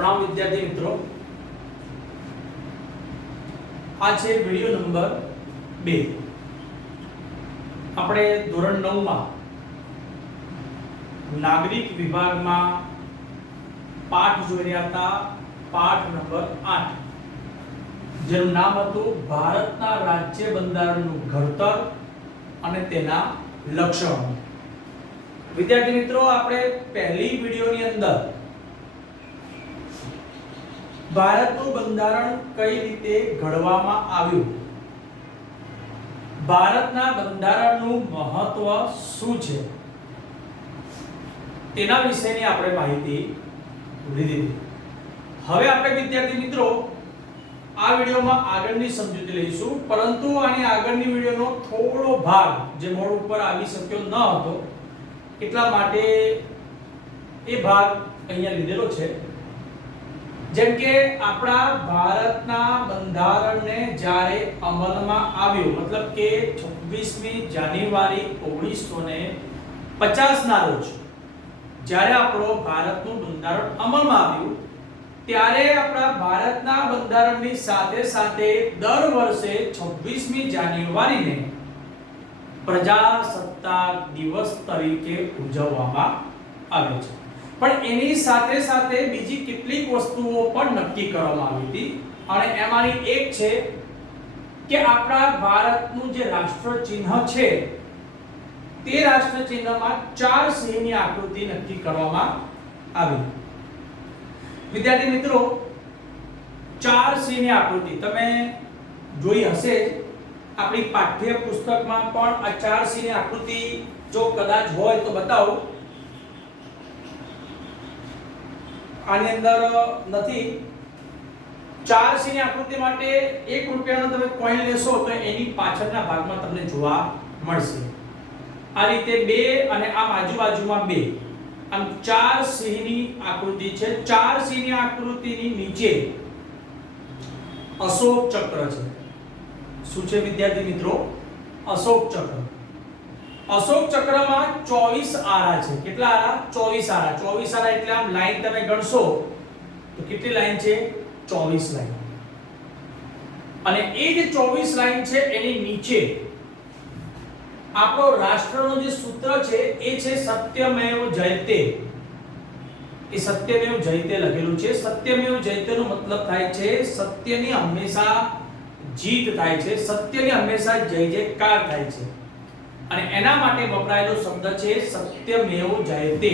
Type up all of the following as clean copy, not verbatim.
प्रणाम विद्यार्थी मित्रों, आज है वीडियो नंबर 2। આપણે ધોરણ 9 માં નાગરિક વિભાગમાં પાઠ જોઈ રહ્યા હતા, પાઠ નંબર 8, જેનું નામ હતું ભારતના રાજ્ય બંધારણનું ઘડતર અને તેના લક્ષણો। વિદ્યાર્થી મિત્રો, આપણે પહેલી વિડિયોની અંદર ભારતનું બંધારણ કઈ રીતે ઘડવામાં આવ્યું, ભારતના બંધારણનું મહત્વ શું છે તેના વિશેની આપણે માહિતી લીધી। હવે આપણે વિદ્યાર્થી મિત્રો આ વિડિયોમાં આગળની સમજૂતી લઈશું, પરંતુ આની આગળની વિડિયોનો થોડો ભાગ જે મોડ ઉપર આવી શક્યો ન હતો એટલા માટે એ ભાગ અહીંયા લીધેલો છે। જેમ કે આપણા ભારતના બંધારણને જ્યારે અમલમાં આવ્યું, મતલબ કે 26મી જાન્યુઆરી 1950 ના રોજ જ્યારે આપણો ભારતનું બંધારણ અમલમાં આવ્યું, ત્યારે આપણા ભારતના બંધારણની સાથે સાથે દર વર્ષે 26મી જાન્યુઆરીને પ્રજાસત્તાક દિવસ તરીકે ઉજવવામાં આવે છે। પણ એની સાથે સાથે બીજી કેટલીક વસ્તુઓ પણ નક્કી કરવામાં આવી હતી, અને એમાંની એક છે કે આપણા ભારતનું જે રાષ્ટ્ર ચિહ્ન છે તે રાષ્ટ્ર ચિહ્નમાં 4 સિંહની આકૃતિ નક્કી કરવામાં આવી। વિદ્યાર્થી મિત્રો, 4 સિંહની આકૃતિ તમે જોઈ હશે જ, આપણી પાઠ્ય પુસ્તકમાં પણ આ 4 સિંહની આકૃતિ જો કદાચ હોય તો બતાવો। આની અંદર નથી। 4 સિંહની આકૃતિ માટે 1 રૂપિયાનો તમે કોઈન લેશો તો એની પાછળના ભાગમાં તમને જોવા મળશે। આ રીતે 2 અને આમ આજુબાજુમાં 2, આમ 4 સિંહની આકૃતિ છે। 4 સિંહની આકૃતિની નીચે અશોક ચક્ર છે। શું છે વિદ્યાર્થી મિત્રો? અશોક ચક્ર। અશોક ચક્રમાં 24 આરા છે। કેટલા આરા? 24 આરા। 24 આરા એટલે આમ લાઈન તમે ગણશો તો કેટલી લાઈન છે? 24 લાઈન। અને એ જે 24 લાઈન છે એની નીચે આપણો રાષ્ટ્રનો જે સૂત્ર છે એ છે સત્યમેવ જયતે। એ સત્યમેવ જયતે લખેલું છે। સત્યમેવ જયતેનો મતલબ થાય છે સત્યની હંમેશા જીત થાય છે, સત્યની હંમેશા જય જયકાર થાય છે, અને એના માટે વપરાયેલો શબ્દ છે સત્યમેવ જયતે।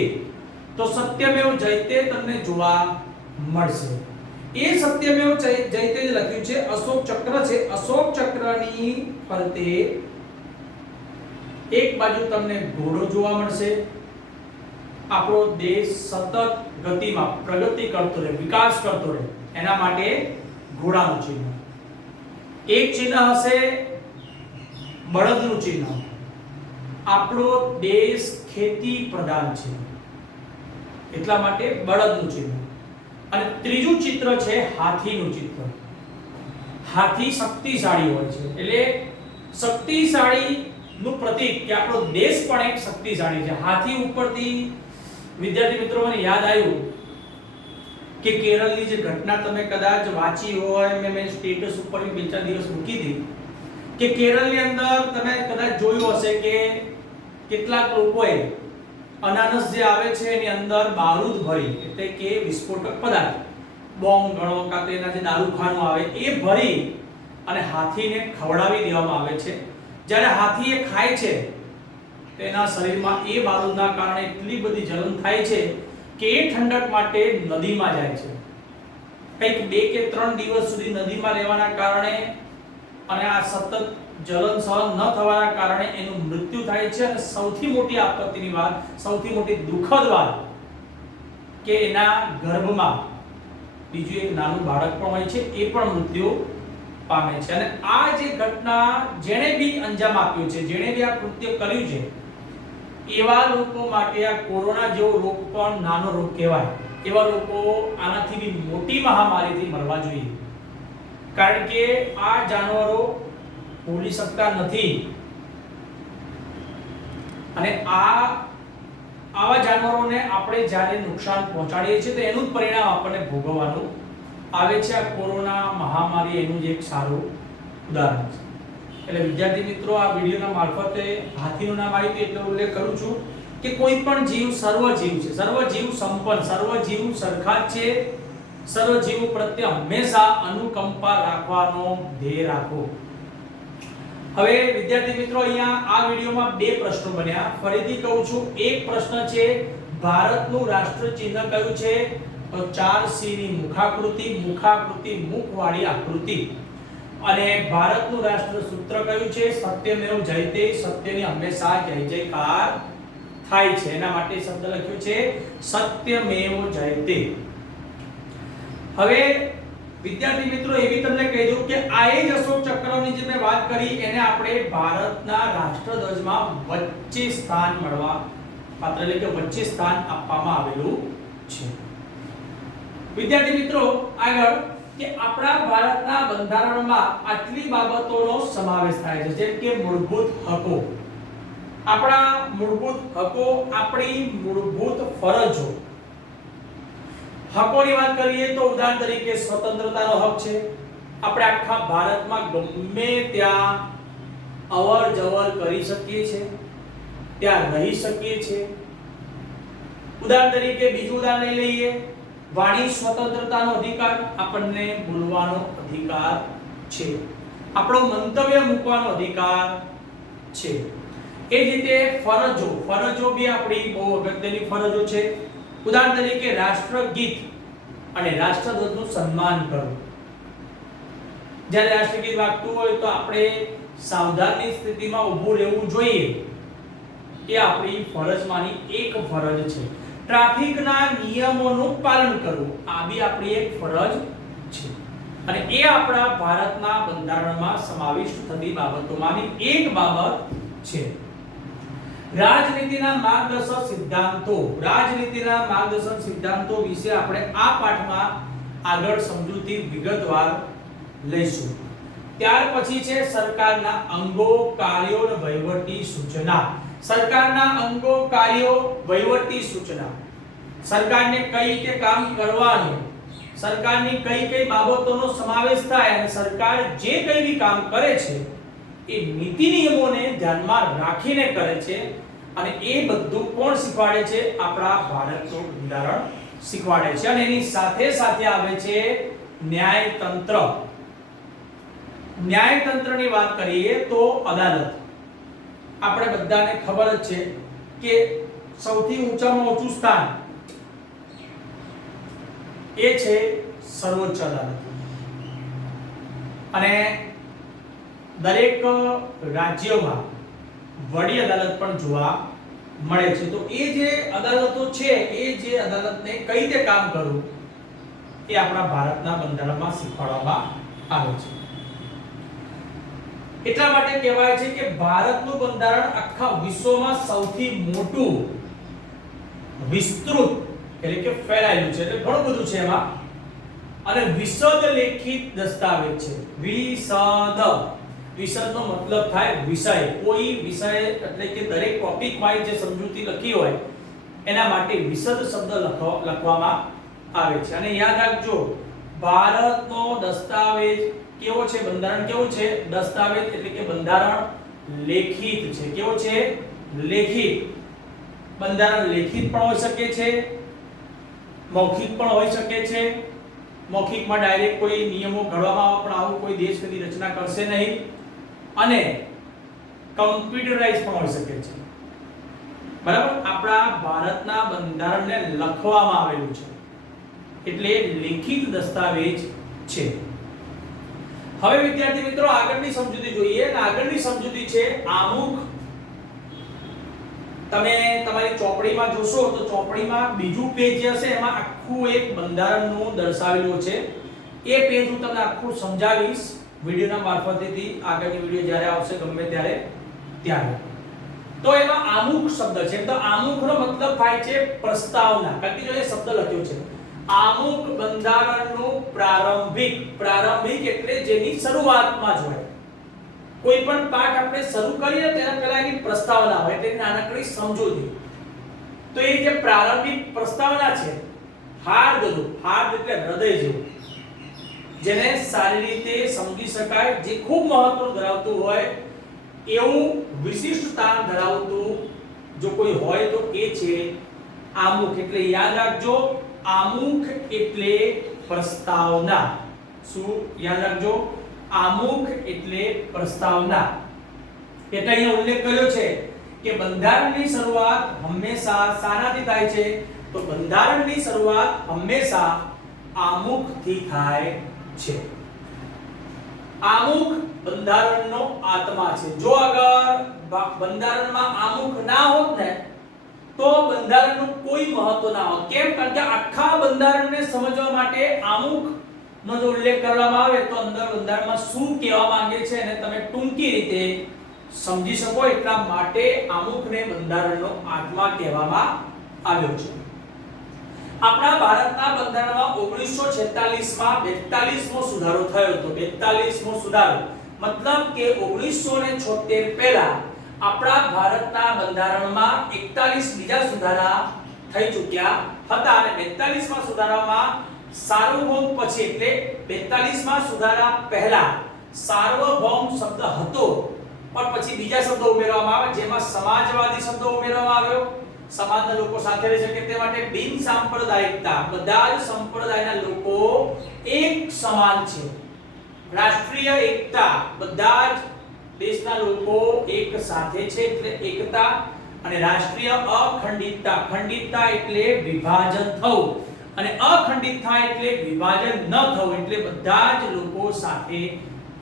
તો સત્યમેવ જયતે તમને જોવા મળશે। એ સત્યમેવ જયતે જે લખ્યું છે, અશોક ચક્ર છે। અશોક ચક્રની ફરતે એક બાજુ તમને ઘોડો જોવા મળશે। આપણો દેશ સતત ગતિમાં પ્રગતિ કરતો રહે, વિકાસ કરતો રહે, એના માટે ઘોડાનું ચિહ્ન। એક ચિહ્ન હશે બળદનું ચિહ્ન। આપણો દેશ ખેતી પ્રધાન છે એટલા માટે બળદનું ચિહ્ન। અને ત્રીજું ચિત્ર છે હાથીનું ચિત્ર। હાથી શક્તિશાળી હોય છે, એટલે શક્તિશાળી નું પ્રતીક કે આપણો દેશ પણ એક શક્તિશાળી છે। હાથી ઉપરથી વિદ્યાર્થી મિત્રો મને યાદ આવ્યું કે કેરળની જે ઘટના તમે કદાચ વાંચી હોય, મેં સ્ટેટસ ઉપર 2-4 દિવસ મૂકી હતી કે કેરળની અંદર તમે કદાચ જોયું હશે કે કેટલાક લોકોએ અનાનસ જે આવે છે એની અંદર બારૂદ ભરી, એટલે કે વિસ્ફોટક પદાર્થ, બોમ્બ ગણો કાં તો એના જે દારૂખાનું આવે એ ભરી અને હાથીને ખવડાવી દેવામાં આવે છે। જ્યારે હાથી એ ખાય છે તેના શરીરમાં એ બારૂદના કારણે એટલી બધી જલન થાય છે કે એ ઠંડક માટે નદીમાં જાય છે। કંઈક 2 કે 3 દિવસ સુધી નદીમાં રહેવાના કારણે અને આ સતત જલન સહન ન થવાના કારણે એનું મૃત્યુ થાય છે। અને સૌથી મોટી આપત્તિની વાત, સૌથી મોટી દુઃખદ વાત કે એના ગર્ભમાં બીજું એક નાનું બાળક પણ હોય છે, એ પણ મૃત્યુ પામે છે। અને આ જે ઘટના જેણે બી અંજામ આપ્યો છે, જેણે બી આ કૃત્ય કર્યું છે, એવા લોકો માટે આ કોરોના જેવો રોગ પણ નાનો રોગ કહેવાય। એવા લોકો આનાથી બી મોટી મહામારીથી મરવા જોઈએ, કારણ કે આ જાનવરો બોલી શકતા નથી, અને આ આવા જાનવરોને આપણે જ્યારે નુકસાન પહોંચાડીએ છીએ તો એનું જ પરિણામ આપણને ભોગવવાનું આવે છે. આ કોરોના મહામારી એનું જ એક સારું ઉદાહરણ છે. એટલે વિદ્યાર્થી મિત્રો, આ વિડિયોના મારફતે હાથીનું નામ આવ્યું એટલે ઉલ્લેખ કરું છું કે કોઈ પણ જીવ સર્વજીવ છે, સર્વજીવ સંપન્ન, સર્વજીવ સરખા જ છે. સર્વજીવ પ્રત્યે હંમેશા અનુકંપા રાખવાનો ધ્યેય રાખો. હવે વિદ્યાર્થી મિત્રો, અહીંયા આ વિડિયોમાં બે પ્રશ્નો બન્યા. ફરીથી કહું છું, એક પ્રશ્ન છે ભારતનું રાષ્ટ્ર ચિહ્ન કયું છે? તો 4C ની મુખાકૃતિ, મુખાકૃતિ મુખવાળી આકૃતિ. અને ભારતનું રાષ્ટ્ર સૂત્ર કયું છે? સત્યમેવ જયતે, સત્યની હંમેશા જય જયકાર થાય છે. એના માટે શબ્દ લખ્યો છે સત્યમેવ જયતે. હવે વિદ્યાર્થી મિત્રો, એવી તમને કહી દઉં કે આ એ જ અશોક ચક્રની જે મેં વાત કરી એને આપણે ભારતના રાષ્ટ્રધ્વજમાં વચ્ચે સ્થાન મળવા પાત્ર, એટલે કે વચ્ચે સ્થાન આપવામાં આવેલું છે. વિદ્યાર્થી મિત્રો, આગળ કે આપણા ભારતના બંધારણમાં આટલી બાબતોનો સમાવેશ થાય છે, જેમ કે મૂળભૂત હકો, આપણા મૂળભૂત હકો, આપણી મૂળભૂત ફરજો. હકોની વાત કરીએ તો ઉદાહરણ તરીકે સ્વતંત્રતાનો હક છે. આપણે આખા ભારતમાં ગમે ત્યાં અવર જવર કરી શકીએ છીએ, ત્યાં રહી શકીએ છીએ. ઉદાહરણ તરીકે બીજું ઉદાહરણ લઈ લઈએ, વાણી સ્વતંત્રતાનો અધિકાર, આપણને બોલવાનો અધિકાર છે, આપણો મંતવ્ય મૂકવાનો અધિકાર છે. એ જ રીતે ફરજો, ફરજો બી આપણી બહુ અગત્યની ફરજો છે. ઉદાહરણ તરીકે રાષ્ટ્રગીત અને રાષ્ટ્રધ્વજનું સન્માન કરવું. જ્યારે રાષ્ટ્રગીત વાગતું હોય તો આપણે સાવધાનની સ્થિતિમાં ઊભું રહેવું જોઈએ. એ આપણી ફરજમાંની એક ફરજ છે. ટ્રાફિકના નિયમોનું પાલન કરવું, આ બી આપણી એક ફરજ છે. અને એ આપણા ભારતના બંધારણમાં સમાવિષ્ટ થતી બાબતોમાંની એક બાબત છે. રાજનીતિના માર્ગદર્શક સિદ્ધાંતો, રાજનીતિના માર્ગદર્શક સિદ્ધાંતો વિશે આપણે આ પાઠમાં આગળ સમજૂતી વિગતવાર લઈશું. ત્યાર પછી છે સરકારના અંગો, કાર્યો અને વહીવટી સૂચના. સરકારના અંગો, કાર્યો, વહીવટી સૂચના. સરકારને કઈ રીતે કામ કરવાનું, સરકારની કઈ કઈ બાબતોનો સમાવેશ થાય અને સરકાર જે કઈ બી કામ કરે છે એ નીતિ નિયમોને ધ્યાનમાં રાખીને કરે છે. અને એ બધું કોણ શીખવાડે છે? આપણા ભારતનું બંધારણ શીખવાડે છે. અને એની સાથે સાથે આવે છે ન્યાયતંત્ર. ન્યાયતંત્રની વાત કરીએ તો અદાલત. આપણે બધાને ખબર જ છે કે સૌથી ઊંચામાં ઊંચું સ્થાન એ છે સર્વોચ્ચ અદાલત. અને દરેક રાજ્યોમાં વડી અદાલત પણ જોવા મળે છે. તો એ જે અદાલતો છે, એ જે અદાલતને કઈ રીતે કામ કરવું એ આપણા ભારતના બંધારણમાં શીખવાડવામાં આવે છે. એટલા માટે કહેવાય છે કે ભારતનું બંધારણ આખા વિશ્વમાં સૌથી મોટું, વિસ્તૃત એટલે કે ફેલાયેલું છે. એટલે ઘણું બધું છે એમાં. અને વિશદ લેખિત દસ્તાવેજ છે. વિશદ, વિશદનો મતલબ થાય વિષય. કોઈ વિષય એટલે કે દરેક ટોપિક વાઇઝ જે સમજૂતી લખી હોય એના માટે વિશદ શબ્દ લખવામાં આવે છે. અને યાદ રાખજો, ભારતનો દસ્તાવેજ કેવો છે? બંધારણ કેવું છે? દસ્તાવેજ એટલે કે બંધારણ લેખિત છે. કેવો છે? લેખિત. બંધારણ લેખિત પણ હોઈ શકે છે, મૌખિક પણ હોઈ શકે છે. મૌખિકમાં ડાયરેક્ટ કોઈ નિયમો ઘડવામાં આવે પણ આવું કોઈ દેશ કદી રચના કરશે નહીં. અને કમ્પ્યુટરાઇઝ પણ હોઈ શકે છે. બરાબર? આપણા ભારતના બંધારણને લખવામાં આવેલું છે એટલે લેખિત દસ્તાવેજ છે. હવે વિદ્યાર્થી મિત્રો, આગળની સમજૂતી જોઈએ. અને આગળની સમજૂતી છે આમુખ. તમે તમારી ચોપડીમાં જોશો તો ચોપડીમાં બીજું પેજ જે હશે એમાં આખું એક બંધારણનું દર્શાવેલું છે. એ પેજ હું તમને આખું સમજાવીશ વિડિયોના મારફતેથી. આગળની વિડિયો જ્યારે આવશે ગમે ત્યારે. તો એમાં આમુખ શબ્દ છે. તો આમુખનો મતલબ થાય છે પ્રસ્તાવના. કારણ કે જો એ શબ્દ લખ્યો છે આમુખ બંધારણનું પ્રારંભિક. પ્રારંભિક એટલે જેની શરૂઆતમાં જ હોય. કોઈ પણ પાઠ આપણે શરૂ કરીએ તેના પહેલા એની પ્રસ્તાવના હોય એટલે નાનકડી સમજૂતી. તો એ જે પ્રારંભિક પ્રસ્તાવના છે, હાર્દ એટલે હૃદય જેવું, જેને સારી રીતે સમજી શકાય, જે ખૂબ મહત્વ ધરાવતું હોય એવું વિશિષ્ટ સ્થાન ધરાવતું જો કોઈ હોય તો એ છે આમુખ. એટલે યાદ રાખજો, આમુખ એટલે પ્રસ્તાવના. શું યાદ રાખજો? આમુખ એટલે પ્રસ્તાવના. એટલે અહીંયા ઉલ્લેખ કર્યો છે કે બંધારણની શરૂઆત હંમેશા શાનાથી થાય છે? તો બંધારણની શરૂઆત હંમેશા આમુખથી થાય છે. આમુખ બંધારણનો આત્મા છે. જો અગર બંધારણમાં આમુખ ના હોત ને તો બંધારણનું કોઈ મહત્વ ના હોત. કેમ? કારણ કે આખા બંધારણને સમજવા માટે આમુખનો જો ઉલ્લેખ કરવામાં આવે તો અંદર બંધારણમાં શું કહેવા માંગે છે અને તમે ટૂંકી રીતે સમજી શકો એટલા માટે આમુખને બંધારણનો આત્મા કહેવામાં આવ્યો છે. આપણા ભારતના બંધારણમાં 1946 માં 42મો સુધારો થયો હતો. 42મો સુધારો મતલબ કે 1976 પહેલા આપણા ભારતના બંધારણમાં 41 બીજા સુધારા થઈ ચૂક્યા હતા અને 42મા સુધારામાં સાર્વભૌમ પછી એટલે 42મા સુધારા પહેલા સાર્વભૌમ શબ્દ હતો પણ પછી બીજા શબ્દો ઉમેરવામાં આવ્યા, જેમાં સમાજવાદી શબ્દો ઉમેરવામાં આવ્યો. સમાજના લોકો સાથે રહી શકે તે માટે બિન સાંપ્રદાયિકતા, બધા જ સંપ્રદાયના લોકો એક સમાન છે. રાષ્ટ્રીય એકતા, બધા જ દેશના લોકો એક સાથે છે એટલે એકતા. અને રાષ્ટ્રીય અખંડિતતા, ખંડિતતા એટલે વિભાજન થવું અને અખંડિતતા એટલે વિભાજન ન થવું, એટલે બધા જ લોકો સાથે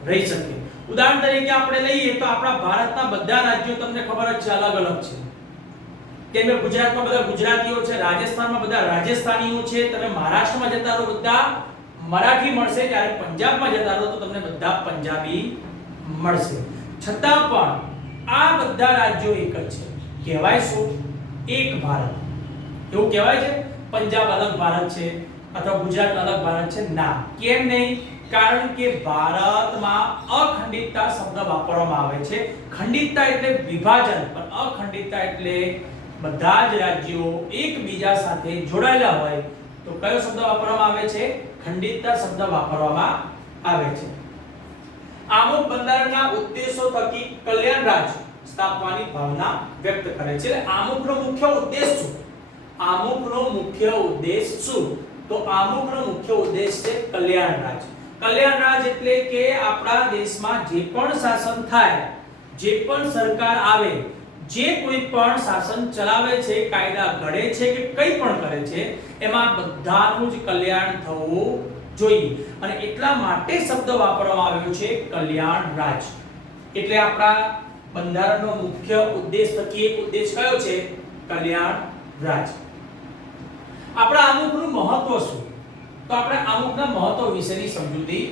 રહી શકે. ઉદાહરણ તરીકે આપણે લઈએ તો આપણા ભારતના બધા રાજ્યો તમને ખબર જ છે અલગ અલગ છે. કેમ કે ગુજરાતમાં બધા ગુજરાતીઓ છે, રાજસ્થાનમાં બધા રાજસ્થાનીઓ છે, તમે મહારાષ્ટ્રમાં જતા રહો બધા મરાઠી મળશે, જ્યારે પંજાબમાં જતા રહો તો તમને બધા પંજાબી મળશે. છતાં પણ આ બધા રાજ્યો એક જ છે. કહેવાય શું? એક ભારત. એવું કહેવાય છે પંજાબ અલગ ભારત છે અથવા ગુજરાત અલગ ભારત છે? ના. કેમ નહીં? કારણ કે ભારતમાં અખંડિતતા શબ્દ વાપરવામાં આવે છે. ખંડિતતા એટલે વિભાજન, પણ અખંડિતતા એટલે બધા જ રાજ્યો એકબીજા સાથે જોડાયેલા હોય તો કયો શબ્દ વાપરવામાં આવે છે? ખંડિતતા શબ્દ વાપરવામાં આવે છે. આમુખ બંધારણના ઉદ્દેશો થકી કલ્યાણ રાજ્ય સ્થાપવાની ભાવના વ્યક્ત કરે છે. એટલે આમુખનો મુખ્ય ઉદ્દેશ શું? આમુખનો મુખ્ય ઉદ્દેશ શું? તો આમુખનો મુખ્ય ઉદ્દેશ છે કલ્યાણ રાજ્ય. કલ્યાણ રાજ એટલે કે આપણા દેશમાં જે પણ શાસન થાય, જે પણ સરકાર આવે, જે કોઈ પણ શાસન ચલાવે છે, કાયદા ઘડે છે કે કંઈ પણ કરે છે, એમાં બધાનું જ કલ્યાણ થવું જોઈએ અને એટલા માટે શબ્દ વાપરવામાં આવ્યો છે કલ્યાણ રાજ. એટલે આપણા બંધારણનો મુખ્ય ઉદ્દેશ થકી એક ઉદ્દેશ કયો છે? કલ્યાણ રાજ. આપણા આમુખનું મહત્વ શું? તો આપણે આમુખના મહત્વ વિશેની સમજૂતી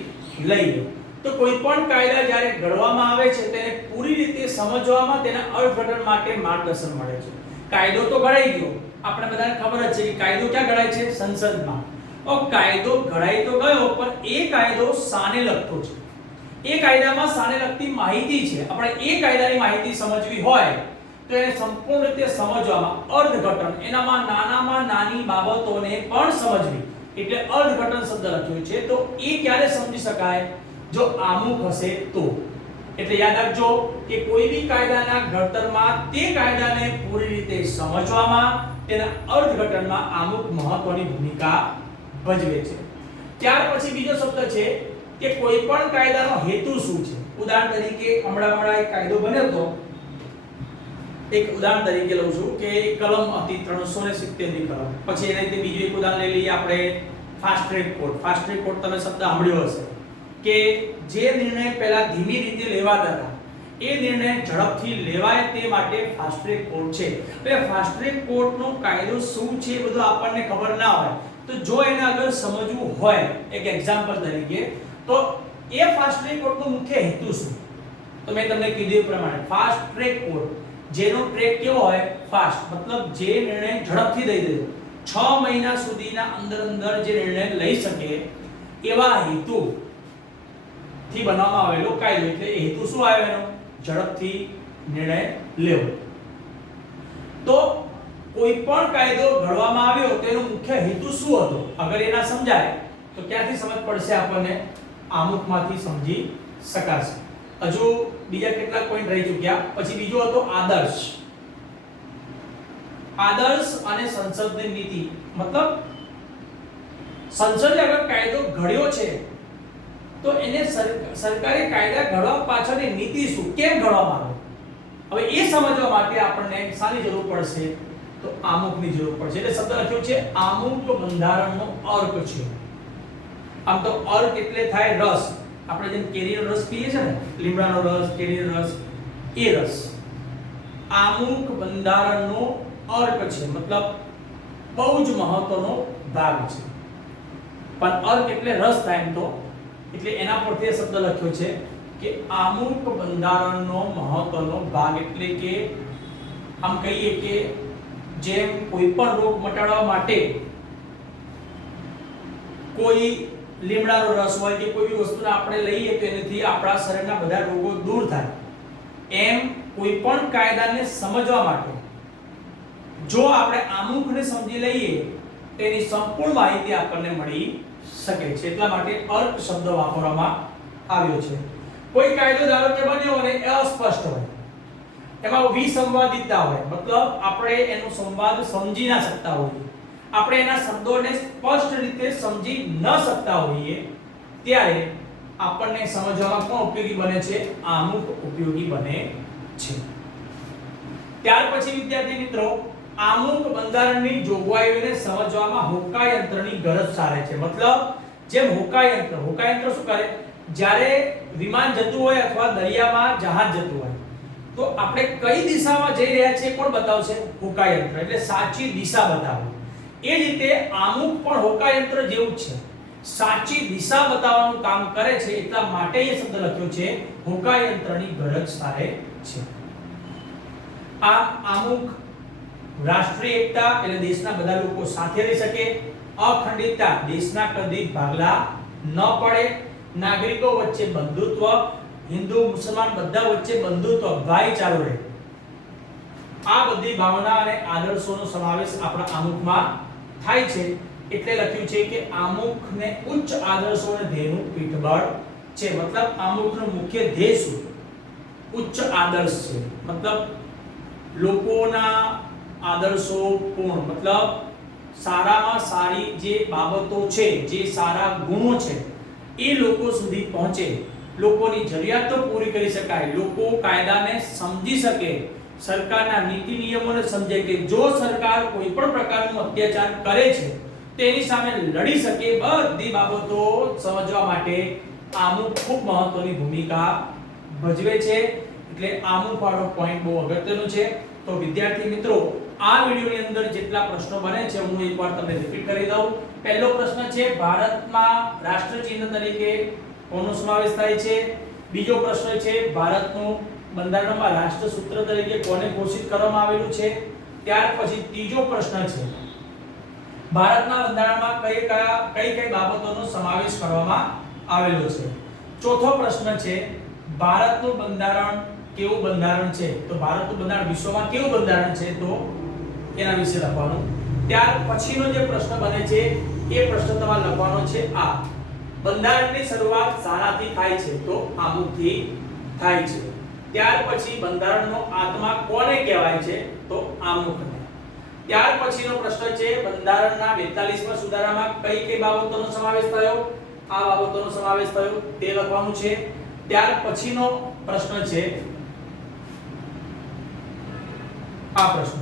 લઈએ. તો કોઈ પણ કાયદા જ્યારે ઘડવામાં આવે છે તેને પૂરી રીતે સમજવામાં, તેના અર્થઘટન માટે માર્ગદર્શન મળે છે. કાયદો તો ઘડાઈ ગયો, આપણે બધાને ખબર જ છે કે કાયદો ક્યાં ઘડાય છે? સંસદમાં. કાયદો ઘડાઈ તો ગયો, પણ એ કાયદો શાને લગતો છે? એ કાયદામાં શાને લગતી માહિતી છે. આપણે એ કાયદાની માહિતી સમજવી હોય તો એને સંપૂર્ણ રીતે સમજવામાં અર્થઘટન, એનામાં નાનામાં નાની બાબતોને પણ સમજવી એટલે અર્થઘટન શબ્દ લખ્યો છે. તો એ ક્યારે સમજી શકાય? જો આમુખ હશે તો. એટલે યાદ રાખજો કે કોઈ બી કાયદાના ઘડતરમાં તે કાયદાને પૂરી રીતે સમજવામાં, તેના અર્થઘટનમાં આમુખ મહત્વની ભૂમિકા ભજવે છે. ત્યાર પછી બીજો શબ્દ છે કે કોઈ પણ કાયદાનો હેતુ શું છે. ઉદાહરણ તરીકે હમણાં એક કાયદો બન્યો હતો, એક ઉદાહરણ તરીકે લઉં છું કે કલમ હતી 370 ની કલમ. પછી એના રીતે બીજું એક ઉદાહરણ લઈ લઈએ આપણે, fast track court. Fast track court તમે શબ્દ સાંભળ્યો હશે કે જે નિર્ણય પહેલા ધીમી રીતે લેવાતા હતા એ નિર્ણય ઝડપથી લેવાય તે માટે ફાસ્ટ ટ્રેક કોર્ટ છે. હવે ફાસ્ટ ટ્રેક કોર્ટનો કાયદો શું છે એ બધું આપણને ખબર ના હોય તો જો એને અગર સમજવું હોય એક એક્ઝામ્પલ તરીકે, તો એ ફાસ્ટ ટ્રેક કોર્ટનો મુખ્ય હેતુ શું? તો મેં તમને કીધું એ પ્રમાણે ફાસ્ટ ટ્રેક કોર્ટ, જેનો ટ્રેક કેવો હોય? ફાસ્ટ, મતલબ જે નિર્ણય ઝડપથી દઈ દે, 6 મહિના સુધીના અંદર જે નિર્ણય લઈ શકે એવા હેતુ થી બનાવવામાં આવેલો કાયદો. એટલે હેતુ શું આવ્યો એનો? ઝડપથી નિર્ણય લેવો. તો કોઈ પણ કાયદો ઘડવામાં આવ્યો તેનો મુખ્ય હેતુ શું હતો? અગર એના સમજાય તો ક્યાંથી સમજ પડશે આપણને? આમુખમાંથી સમજી શકાશે. હજુ બીજા કેટલાક પોઈન્ટ રહી ચૂક્યા. પછી બીજો હતો આદર્શ. આદર્શ અને સંસદની નીતિ, મતલબ સંસદે અગર કાયદો ઘડ્યો છે તો એને સરકારી કાયદા ઘડવા પાછળની નીતિ શું, કેમ ઘડવામાં આવે? હવે એ સમજવા માટે આપણને શાની જરૂર પડશે? તો આમુખની જરૂર પડશે. એટલે શબ્દ લખ્યો છે આમુખ બંધારણનો અર્ક છે. આમ તો અર્ક એટલે થાય રસ. આપણે જેમ કેરીનો રસ પીએ છે ને, લીમડાનો રસ, કેરીનો રસ, એ રસ. આમુખ બંધારણનો અર્ક છે, મતલબ બહુ જ મહત્વનો ભાગ છે. પણ અર્ક એટલે રસ થાય એમ તો, એટલે એના પરથી એ શબ્દ લખ્યો છે કે આમુખ બંધારણનો મહત્વનો ભાગ. એટલે કે આમ કહીએ કે જેમ કોઈ પણ રોગ મટાડવા માટે કોઈ લીમડાનો રસ હોય કે કોઈ બી વસ્તુને આપણે લઈએ તો એનાથી આપણા શરીરના બધા રોગો દૂર થાય, એમ કોઈ પણ કાયદાને સમજવા માટે જો આપણે આમુખને સમજી લઈએ તેની સંપૂર્ણ માહિતી આપણને મળી શકે છે. એટલા માટે અર્ક શબ્દ વાપરવામાં આવ્યો છે. કોઈ કાયદો ધારો કે બન્યો અને અસ્પષ્ટ હોય, એમાં વિસંવાદિતતા હોય, મતલબ આપણે એનો સંવાદ સમજી ના શકતા હોઈએ, આપણે એના શબ્દોને સ્પષ્ટ રીતે સમજી ન શકતા હોઈએ, ત્યારે આપણને સમજવામાં કોણ ઉપયોગી બને છે? આમુખ ઉપયોગી બને છે. ત્યાર પછી વિદ્યાર્થી મિત્રો, આમુખ બંધારણની જોગવાઈઓને સમજવામાં હોકાયંત્રની ગરજ સારે છે. મતલબ જેમ હોકાયંત્ર શું કરે? જ્યારે વિમાન જતું હોય અથવા દરિયામાં જહાજ જતું હોય તો આપણે કઈ દિશામાં જઈ રહ્યા છીએ કોણ બતાવશે? હોકાયંત્ર. એટલે સાચી દિશા બતાવે. એ જ રીતે આમુખ પણ હોકાયંત્ર જેવું જ છે, સાચી દિશા બતાવવાનું કામ કરે છે. એટલા માટે એ શબ્દ લખ્યો છે હોકાયંત્રની ગરજ સારે છે. આ આમુખ રાષ્ટ્રીય એકતા એટલે દેશના બધા લોકો સાથે રહી શકે, અખંડિતતા દેશના કદી ભાગલા ન પડે, નાગરિકો વચ્ચે બંધુત્વ, હિન્દુ મુસલમાન બધા વચ્ચે બંધુત્વ, ભાઈચારો રહે, આ બધી ભાવના અને આદર્શોનો સમાવેશ આપણા આમુખમાં થાય છે. એટલે લખ્યું છે કે આમુખને ઉચ્ચ આદર્શો અને ધ્યેયનું પીઠબળ છે. મતલબ આમુખનો મુખ્ય ધ્યેય શું? ઉચ્ચ આદર્શ છે. મતલબ લોકોના આદર્શો પૂર્ણ, મતલબ સારામાં સારી જે બાબતો છે, જે સારા ગુણો છે એ લોકો સુધી પહોંચે, લોકોની જરૂરિયાતો પૂરી કરી શકાય, લોકો કાયદાને સમજી શકે, સરકારના નીતિ નિયમોને સમજે કે જો સરકાર કોઈ પણ પ્રકારનો અત્યાચાર કરે છે તેની સામે લડી શકે. બધી બાબતો સમજવા માટે આમુખ ખૂબ મહત્વની ભૂમિકા ભજવે છે. એટલે આમુખ વાળો પોઈન્ટ બહુ અગત્યનો છે. તો વિદ્યાર્થી મિત્રો, આ વિડિયોની અંદર જેટલા પ્રશ્નો બને છે હું એકવાર તમને રિપીટ કરી દઉં. પહેલો પ્રશ્ન છે ભારતમાં રાષ્ટ્રચિહ્ન તરીકે કોનો સમાવેશ થાય છે? બીજો પ્રશ્ન છે ભારતનું બંધારણમાં રાષ્ટ્રસૂત્ર તરીકે કોને ઘોષિત કરવામાં આવેલું છે? ત્યાર પછી ત્રીજો પ્રશ્ન છે ભારતના બંધારણમાં કઈ બાબતોનો સમાવેશ કરવામાં આવેલો છે? ચોથો પ્રશ્ન છે ભારતનું બંધારણ કેવું બંધારણ છે? તો ભારતનું બંધારણ વિશ્વમાં કેવું બંધારણ છે? તો એના વિશે લખવાનું. ત્યાર પછીનો જે પ્રશ્ન બને છે એ પ્રશ્ન તમારે લખવાનો છે આ બંધારણની શરૂઆત શાનાથી થાય છે? તો આમુખથી થાય છે. ત્યાર પછી બંધારણનો આત્મા કોને કહેવાય છે? તો આમુખને. ત્યાર પછીનો પ્રશ્ન છે બંધારણના 42મા સુધારામાં કઈ બાબતોનો સમાવેશ થયો? આ બાબતોનો સમાવેશ થયો તે લખવાનું છે. ત્યાર પછીનો પ્રશ્ન છે આ પ્રશ્ન,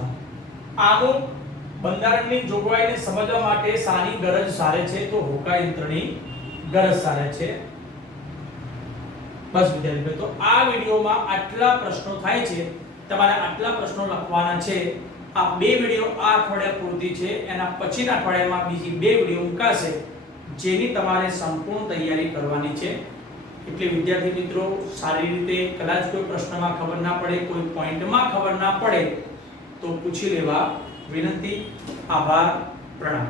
આમુખ બંધારણની જોગવાઈને સમજવા માટે શાની ગરજ સારે છે? તો હોકાયંત્રની ગરજ સારે છે. બસ વિદ્યાર્થી મિત્રો, આ વિડિયોમાં આટલા પ્રશ્નો થાય છે, તમારે આટલા પ્રશ્નો લખવાના છે. આ બે વિડિયો આ અઠવાડિયા પૂરતી છે. એના પછીના અઠવાડિયામાં બીજી બે વિડિયો મુકાશે જેની તમારે સંપૂર્ણ તૈયારી કરવાની છે. એટલે વિદ્યાર્થી મિત્રો, સારી રીતે કદાચ કોઈ પ્રશ્નમાં ખબર ના પડે, કોઈ પોઈન્ટમાં ખબર ના પડે તો પૂછી લેવા વિનંતી. આભાર, પ્રણામ.